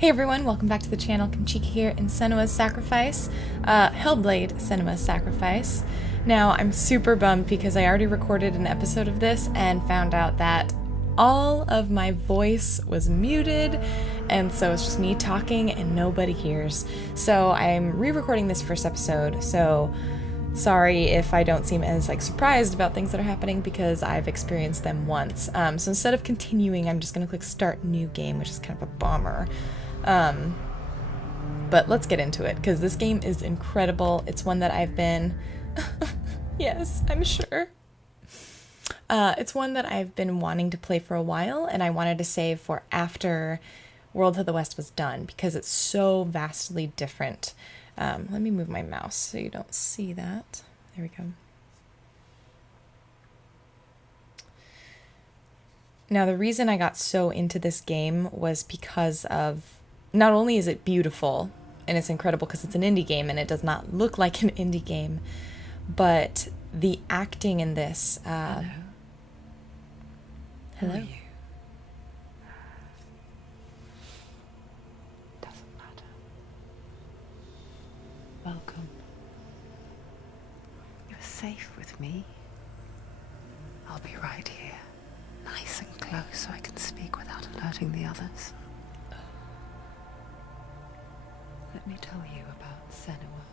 Hey everyone, welcome back to the channel. Kimchica here in Senua's Sacrifice, Hellblade Senua's Sacrifice. Now, I'm super bummed because I already recorded an episode of this and found out that all of my voice was muted, and so it's just me talking and nobody hears. So I'm re-recording this first episode, so sorry if I don't seem as surprised about things that are happening because I've experienced them once. So instead of continuing, I'm just gonna click start new game, which is kind of a bummer. But let's get into it, because this game is incredible. It's one that I've been... yes, I'm sure. It's one that I've been wanting to play for a while, and I wanted to save for after World to the West was done, because it's so vastly different. Let me move my mouse so you don't see that. There we go. Now, the reason I got so into this game was because of... not only is it beautiful, and it's incredible because it's an indie game and it does not look like an indie game, but the acting in this... Hello. Hello? Who are you? Doesn't matter. Welcome. You're safe with me. I'll be right here, nice and close so I can speak without alerting the others. Let me tell you about Senua.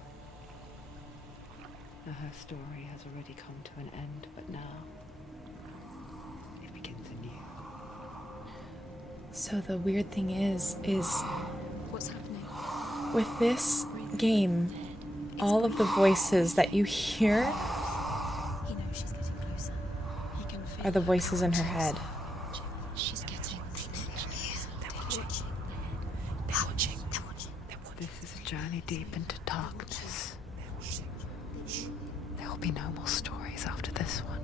Now, her story has already come to an end, but now it begins anew. So the weird thing is What's happening? with this game, all of the voices that you hear He knows she's getting closer. He can feel are the voices in her head. she's getting they're watching. They're watching. They're watching. This is a journey deep into darkness. There will be no more stories after this one.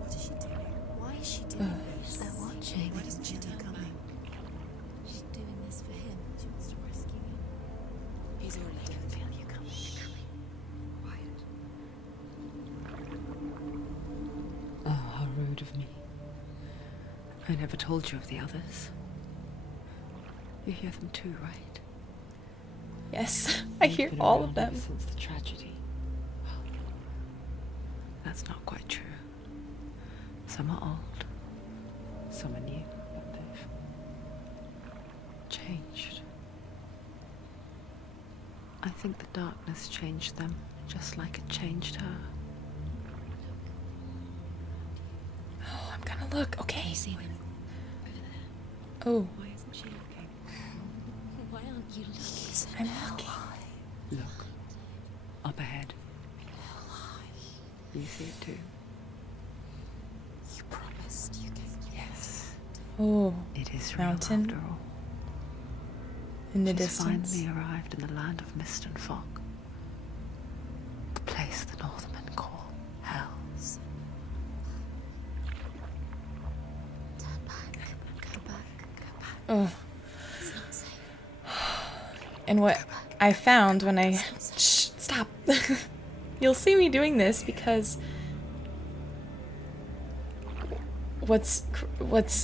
What is she doing? Why is she doing this? They're watching. Why doesn't she tell coming? She's doing this for him. She wants to rescue him. He's already dead. Feel you coming. Quiet. Oh, how rude of me. I never told you of the others. You hear them too, right? Yes, I They've hear been all around of them. ever since the tragedy. Well, that's not quite true. Some are old, some are new, but they've changed. I think the darkness changed them, just like it changed her. Oh, I'm gonna look. Okay. You see them? Over there. Oh, Why isn't she looking? Why aren't you looking? I'm looking. Look, up ahead. You see it too? You promised you gave me. Yes. Oh, It is real mountain after all. in the She's distance. finally arrived in the land of mist and fog. The place the Northmen call Hell. Turn back. Go back. Go back. Oh, It's not safe. and what I found when I... Shh, stop. You'll see me doing this because what's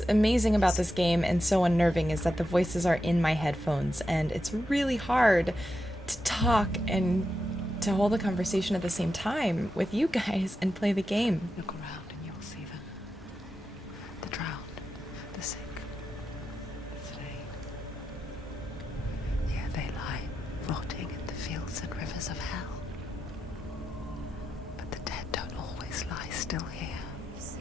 amazing about this game and so unnerving is that the voices are in my headphones, and it's really hard to talk and to hold a conversation at the same time with you guys and play the game. Look around and you will see them. The drowned, the sick, the slain. Here they lie, rotting in the fields and rivers of hell. But the dead don't always lie still here. This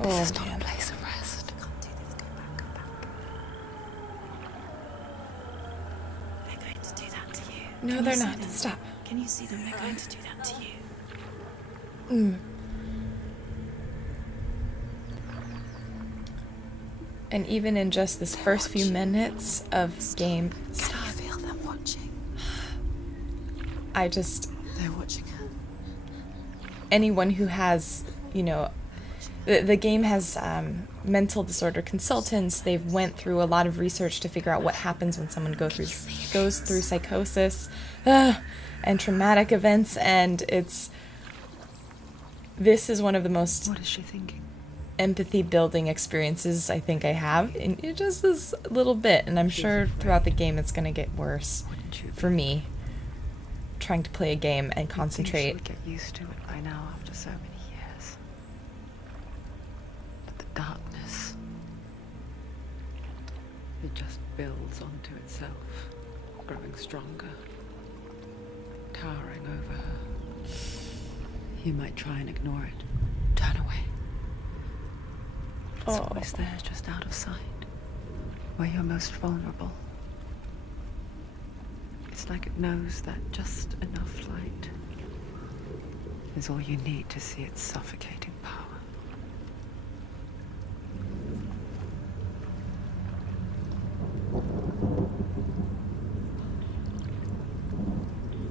Oh, is not man. a place of rest. Can't do this. Go back. Go back. They're going to do that to you. No, Can they're you see not. them? Stop. Can you see them? They're going to do that to you. And even in just this first few minutes of game, Can you feel them watching? I just... They're watching her. anyone who has, the game has mental disorder consultants. They've went through a lot of research to figure out what happens when someone goes through psychosis and traumatic events, and this is one of the most... What is she thinking? empathy building experiences I think I have in just this little bit, and I'm sure throughout the game it's gonna get worse for me trying to play a game and She concentrate. would get used to it by now after so many years. But the darkness, it just builds onto itself, growing stronger, towering over her. You might try and ignore it, turn away. It's always there, just out of sight, where you're most vulnerable. It's like it knows that just enough light is all you need to see its suffocating power.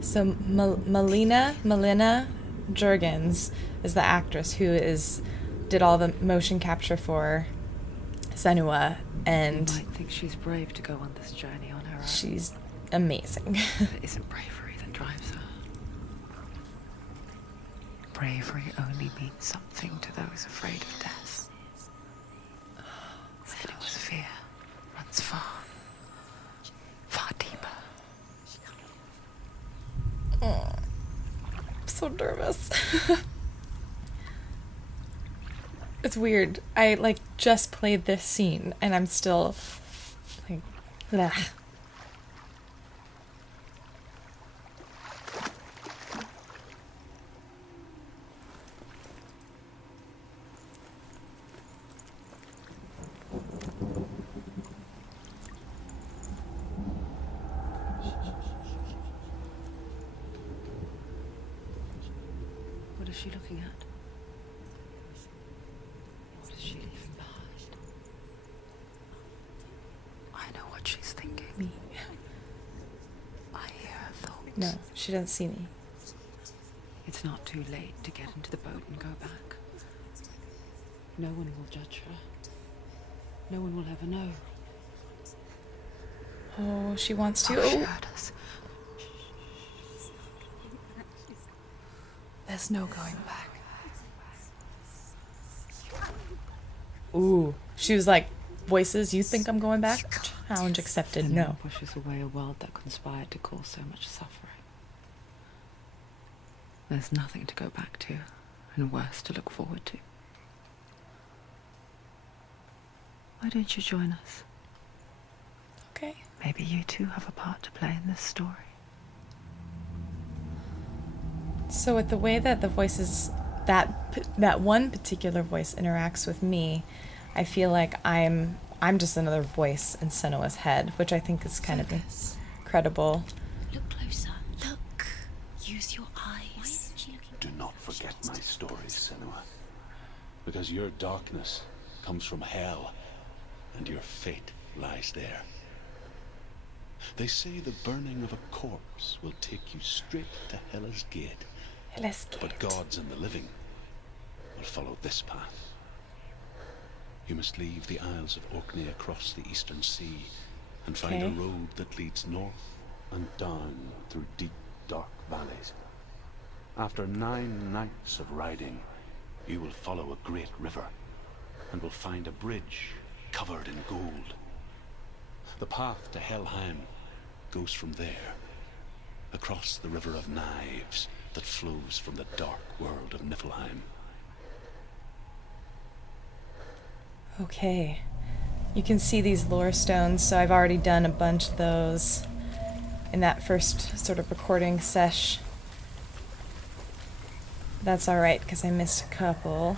So Melina Jurgens is the actress who did all the motion capture for Senua, and You might think she's brave to go on this journey on her own. she's amazing. But it isn't bravery that drives her. Bravery only means something to those afraid of death. Senua's fear runs far, far deeper. I'm so nervous. It's weird. I just played this scene and I'm still like, bleh. What is she looking at? What is she leaving behind? I know what she's thinking. Me. I hear her thoughts. No, she doesn't see me. It's not too late to get into the boat and go back. No one will judge her. No one will ever know. Oh, she wants to. She Oh. heard us. There's no going back. Ooh. She was like, voices, you think I'm going back? Challenge accepted. Senua No. pushes away a world that conspired to cause so much suffering. There's nothing to go back to, and worse to look forward to. Why don't you join us? Okay. Maybe you two have a part to play in this story. So with the way that the voices, that one particular voice interacts with me, I feel like I'm just another voice in Senua's head, which I think is kind of incredible. Look closer. Look. Use your eyes. Do not forget my stories, Senua, because your darkness comes from hell, and your fate lies there. They say the burning of a corpse will take you straight to Hela's gate, but gods and the living will follow this path. You must leave the Isles of Orkney across the eastern sea and find a road that leads north and down through deep, dark valleys. After 9 nights of riding, you will follow a great river and will find a bridge covered in gold. The path to Helheim goes from there, across the River of Knives that flows from the dark world of Niflheim. Okay. You can see these lore stones, so I've already done a bunch of those in that first sort of recording sesh. That's alright, because I missed a couple.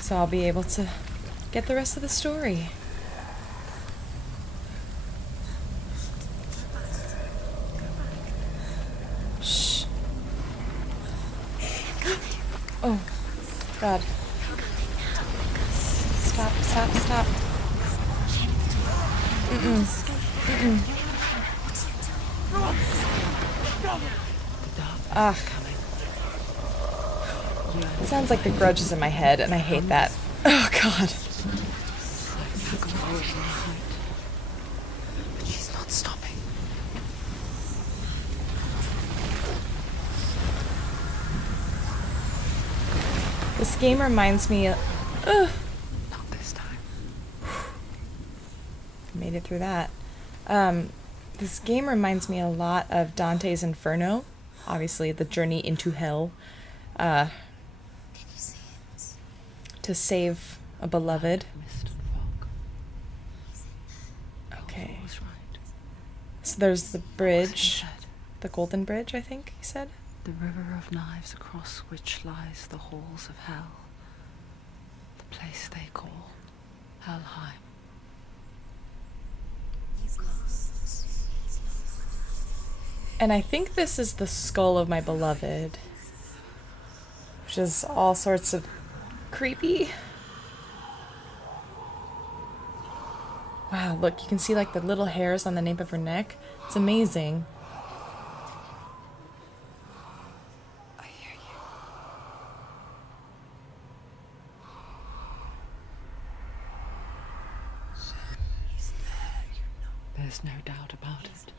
So I'll be able to get the rest of the story. Shh. Oh, God. Stop, stop, stop. Ah. It sounds like the Grudge is in my head, and I hate that. Oh, God. She's not stopping. This game reminds me... Ugh, Not this time. made it through that. This game reminds me a lot of Dante's Inferno. Obviously, the journey into hell. Can you see it? To save a beloved. Mist and fog. Okay. Was right. So there's the What he bridge. said. The Golden Bridge, I think he said. The river of knives across which lies the halls of hell. The place they call Helheim. He's lost. And I think this is the skull of my beloved. Which is all sorts of creepy. Wow, look, you can see like the little hairs on the nape of her neck. It's amazing. I hear you. He's there, you know. There's no doubt about it.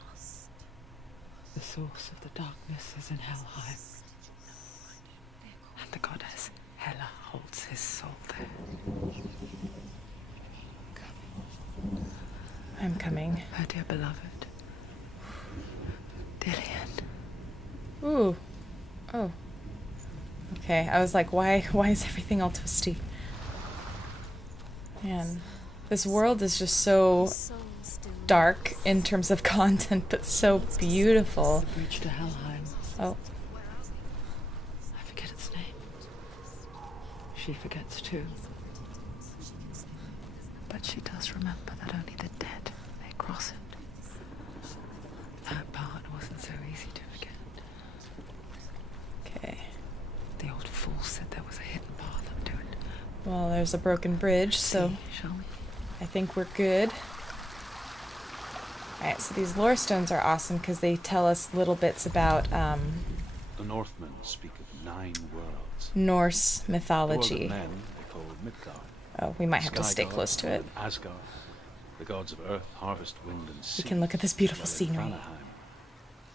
The source of the darkness is in Helheim. And the goddess Hela holds his soul there. I'm coming. Her dear beloved. Dillian. Ooh. Oh. Okay, I was like, why is everything all twisty? Man, this world is just so His soul still dark in terms of content, but so beautiful. The bridge to Helheim. Oh, I forget its name. She forgets too. But she does remember that only the dead may cross it. That part wasn't so easy to forget. okay. The old fool said there was a hidden path up to it. Well, there's a broken bridge, so See, shall we? I think we're good. Alright, so these lore stones are awesome because they tell us little bits about The Northmen speak of 9 worlds. Norse The world mythology. of men they call Midgard. Oh, we might have to stay Sky close to God it. and Asgard, the gods of earth, harvest, wind, and sea. We can look at this beautiful dwell in scenery. Vanaheim.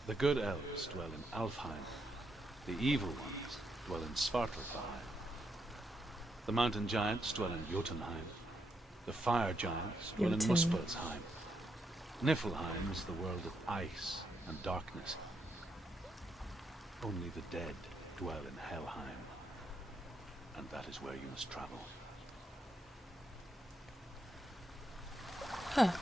The good elves dwell in Alfheim. The evil ones dwell in Svartalfheim. The mountain giants dwell in Jotunheim. The fire giants dwell in Jotun. Muspelheim. Niflheim is the world of ice and darkness. Only the dead dwell in Helheim. And that is where you must travel. Huh.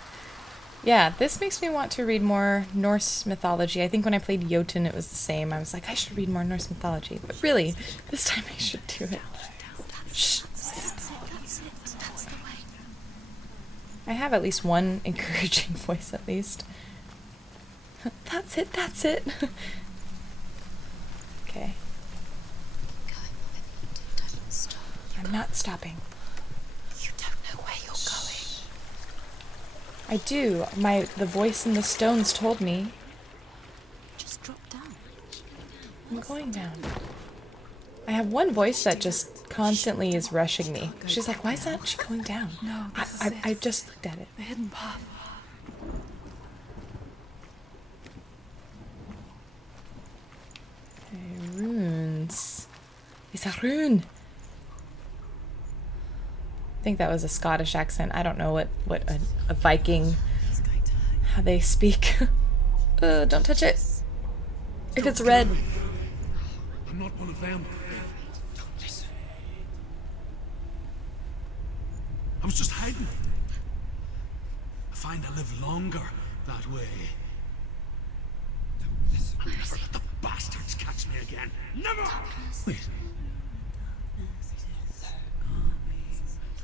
Yeah, this makes me want to read more Norse mythology. I think when I played Jotun, it was the same. I was like, I should read more Norse mythology. But really, this time I should do it. Shh. That's it. That's the way. I have at least one encouraging voice, at least. That's it, that's it. Okay, Go, whatever you do, don't stop. I'm not stopping. You don't know where you're going. I do. The voice in the stones told me. Just drop down. I'm going down. I have one voice that just constantly is rushing me. She's like, why is that she going down? No, this is I it. just looked at it. The hidden path. Okay, runes. It's a rune. I think that was a Scottish accent. I don't know what a Viking, It's going to hurt. how they speak. Don't touch it. If it's red. I'm not one of them. Don't listen. I was just hiding. I find I live longer that way. I'll never let the bastards catch me again. Never! Wait.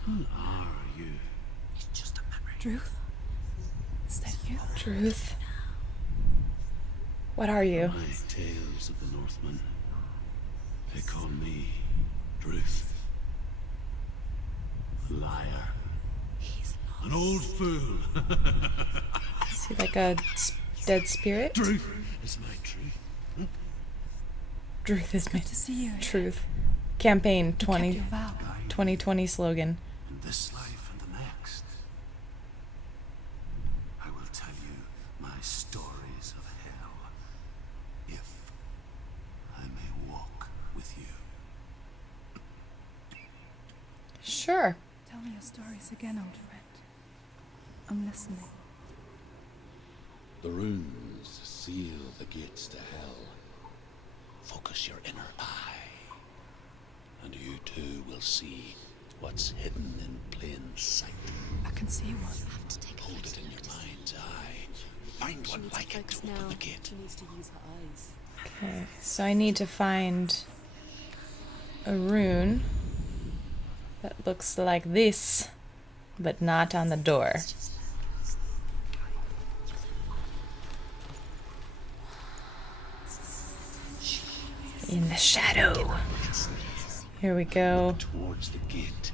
Who are you? It's just a memory. Truth? Is that you? Truth. What are you? My tales of the Northmen. They call me Druth. A liar. He's An old fool. Is he like a dead spirit? Druth is my truth. Truth is my To see you. truth. Campaign Kept 20, your vow. 2020 slogan. In this life and the next, I will tell you my stories of hell, if I may walk with you. Sure. Tell me your stories again, old friend. I'm listening. The runes seal the gates to hell. Focus your inner eye, and you too will see what's hidden in plain sight. I can see one. Have to take a Hold it closer in your look to see. mind's eye. Find one like it to open the gate. She needs to use her eyes. Okay, so I need to find a rune that looks like this, but not on the door. In the shadow. Here we go. Towards the gate.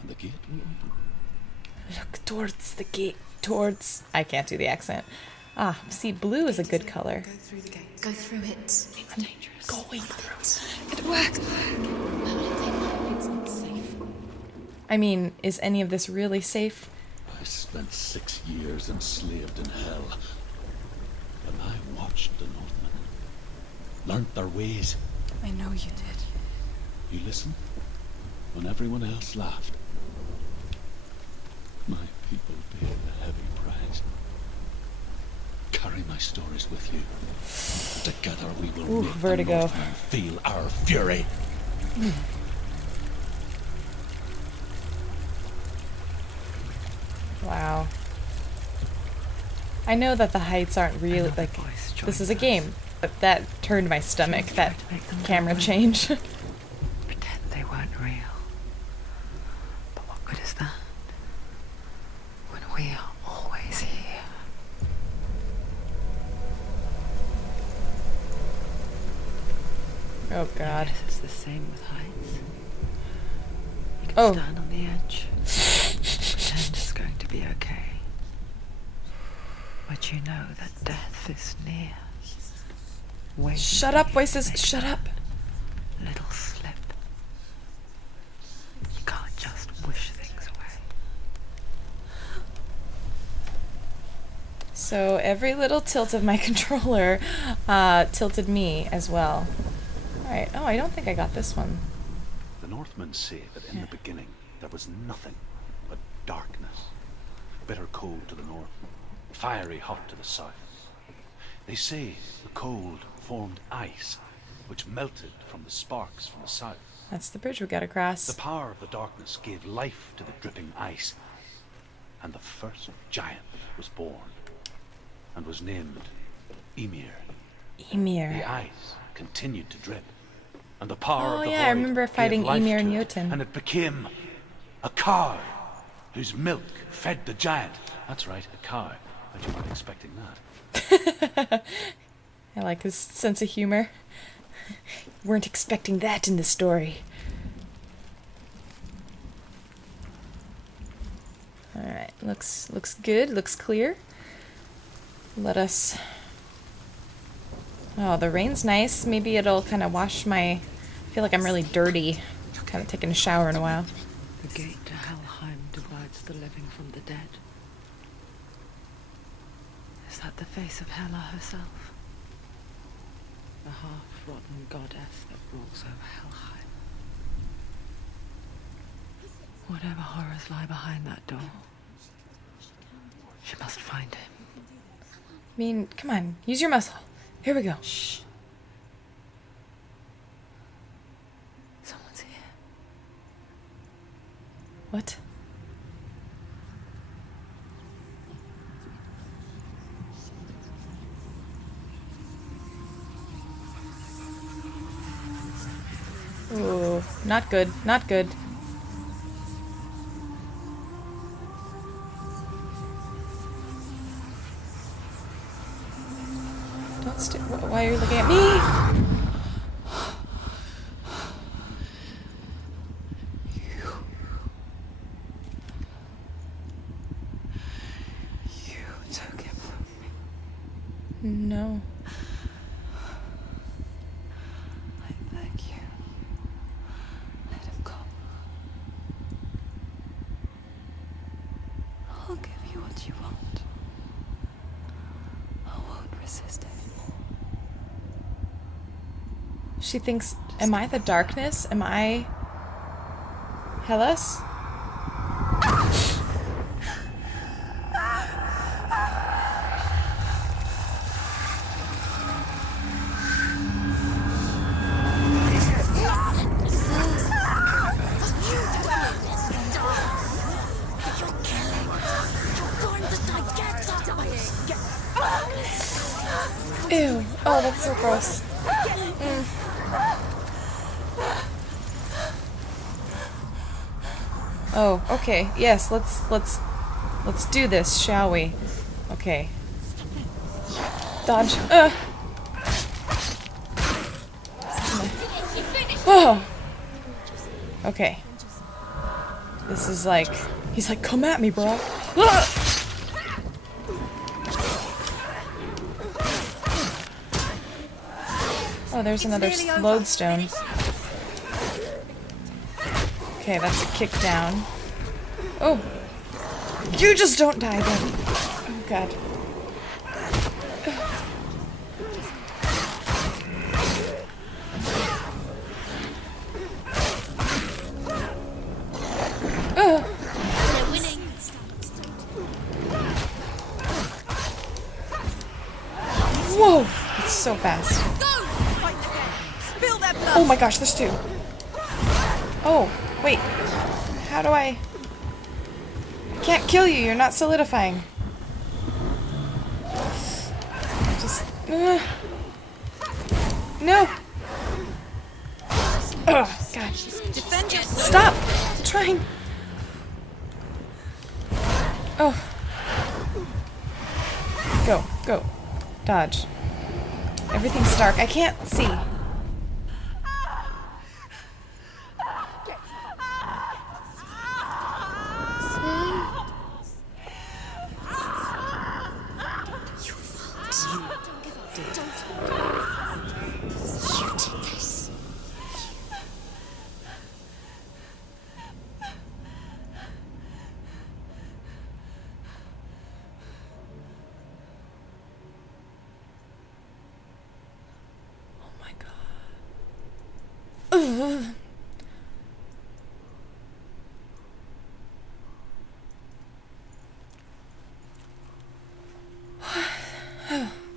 And the gate will open. Look towards the gate. Towards. I can't do the accent. Ah, see, blue is a good color. Go through the gate. Go through it. It's dangerous. Going through. It worked. Why would it take long? It's not safe. I mean, is any of this really safe? I spent 6 years enslaved in hell. And I watched the Northmen. Learnt their ways. I know you did. You listened when everyone else laughed. My people paid a heavy price. Carry my stories with you. Together we will Ooh, make vertigo. the Northmen feel our fury. Wow. I know that the heights aren't real, Another like, voice this is joined a game. But that turned my stomach, that to make them camera go away. change. Pretend they weren't real. But what good is that? When we are always here. Oh god. Yes, it's the same with heights. You can Oh. stand on the edge, pretend it's going to be okay. But you know that death is near. Waiting Shut for up, you to voices, make shut up. a little slip. You can't just wish things away. So every little tilt of my controller tilted me as well. Alright, oh, I don't think I got this one. The Northmen say that in the beginning there was nothing but darkness. Bitter cold to the north, fiery hot to the south. They say the cold formed ice, which melted from the sparks from the south. That's the bridge we gotta cross. The power of the darkness gave life to the dripping ice, and the first giant was born, and was named Ymir. Ymir. The ice continued to drip, and the power Oh, of the yeah, I void remember gave fighting life Ymir to and it, Jotun. and it became a cow, whose milk fed the giant. That's right, a cow. But you weren't expecting that. I like his sense of humor. Weren't expecting that in the story. Alright, looks good, looks clear. Let us... Oh, the rain's nice. Maybe it'll kind of wash my... I feel like I'm really dirty. Kind of taking a shower in a while. The gate to Helheim divides the living from the dead. Is that the face of Hela herself? The half-rotten goddess that rules over Helheim. Whatever horrors lie behind that door, she must find him. I mean, come on, use your muscle. Here we go. Shh. Someone's here. What? Ooh, not good, not good. Don't why are you looking at me? You took him from me. No. I thank you. Let him go. I'll give you what you want. I won't resist anymore. She thinks, am I the darkness? Am I Hellas? Ew. Oh, that's so gross. Oh, okay. Yes, let's do this, shall we? Okay. Dodge. Oh. Okay. This is like, he's like, come at me, bro. Oh, there's another lodestone. Okay, that's a kick down. Oh! You just don't die then! Oh god. Whoa! It's so fast. Oh my gosh, there's two. Oh, wait. How do I can't kill you, you're not solidifying. Just... No! Oh, God. Stop! I'm trying. Oh. Go, go. Dodge. Everything's dark. I can't see.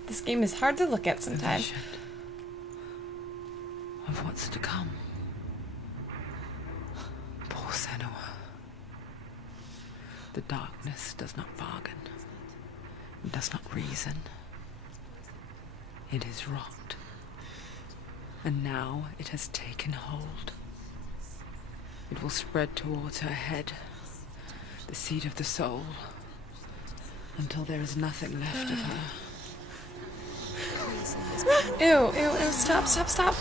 This game is hard to look at sometimes. Of what's to come. Poor Senua. The darkness does not bargain. It does not reason. It is rot. And now it has taken hold. It will spread towards her head, the seat of the soul, until there is nothing left of her. Ew, ew, ew, stop, stop, stop.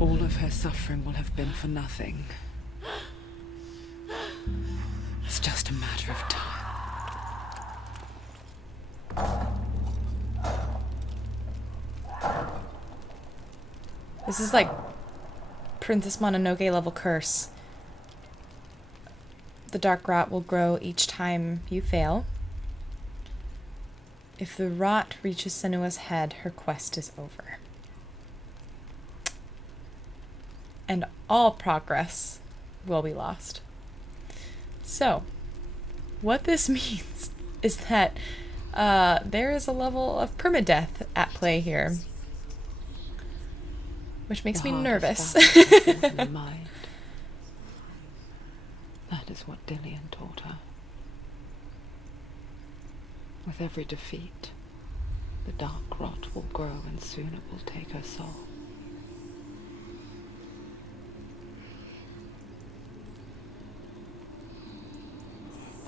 All of her suffering will have been for nothing. It's just a matter of time. This is like Princess Mononoke level curse. The dark rot will grow each time you fail. If the rot reaches Senua's head, her quest is over. And all progress will be lost. So, what this means is that there is a level of permadeath at play here. Which makes me nervous. The mind. That is what Dillian taught her. With every defeat, the dark rot will grow and soon it will take her soul.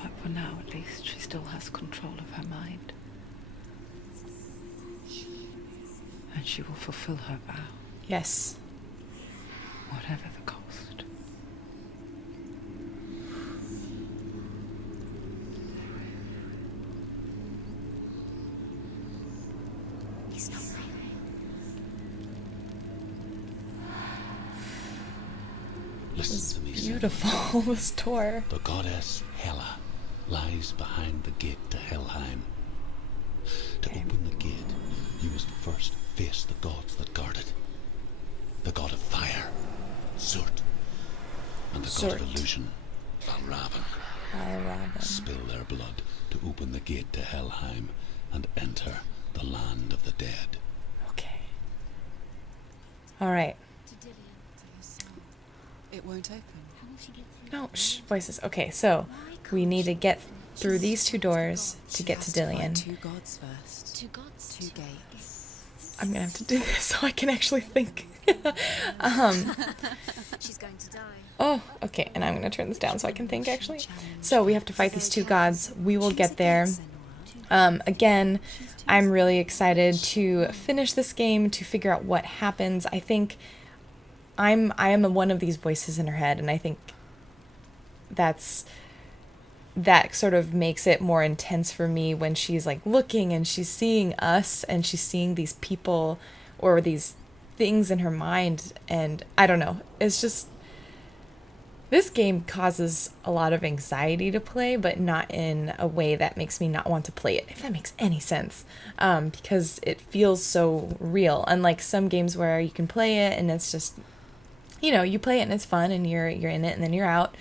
But for now, at least, she still has control of her mind. And she will fulfill her vow. Yes. Whatever the cost. He's not right. Listen to me, Beautiful, this door. The goddess Hela lies behind the gate to Helheim. To open the gate, you must first face the gods that guard it. the god of fire, Zurt, and the god of illusion, Valravan, spill their blood to open the gate to Helheim and enter the land of the dead. Okay. All right. It won't open. No, shh, voices. Okay, so we need to get through these two doors to get to Dillion. Two gods first. Two gods. Two gates. I'm gonna have to do this so I can actually think. She's going to die. Oh, okay, and I'm gonna turn this down so I can think actually. So we have to fight these two gods. We will get there. Again, I'm really excited to finish this game, to figure out what happens. I think I am one of these voices in her head, and I think that sort of makes it more intense for me when she's like looking and she's seeing us and she's seeing these people or these things in her mind, and I don't know, it's just, this game causes a lot of anxiety to play, but not in a way that makes me not want to play it, if that makes any sense, because it feels so real, unlike some games where you can play it and it's just, you know, you play it and it's fun and you're in it and then you're out.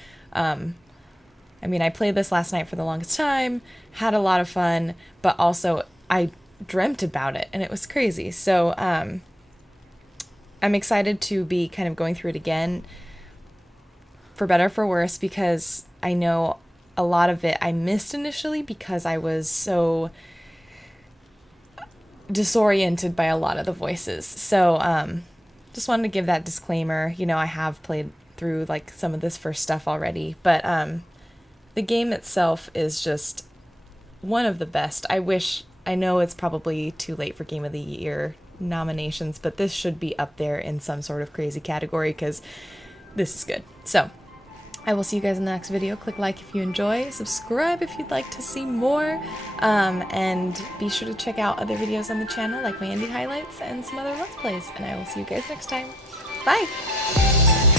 I mean, I played this last night for the longest time, had a lot of fun, but also I dreamt about it and it was crazy. So I'm excited to be kind of going through it again, for better or for worse, because I know a lot of it I missed initially because I was so disoriented by a lot of the voices. So just wanted to give that disclaimer. You know, I have played through like some of this first stuff already, but the game itself is just one of the best. I know it's probably too late for Game of the Year nominations, but this should be up there in some sort of crazy category because this is good. So I will see you guys in the next video. Click like if you enjoy, subscribe if you'd like to see more, and be sure to check out other videos on the channel like my indie highlights and some other Let's Plays, and I will see you guys next time. Bye!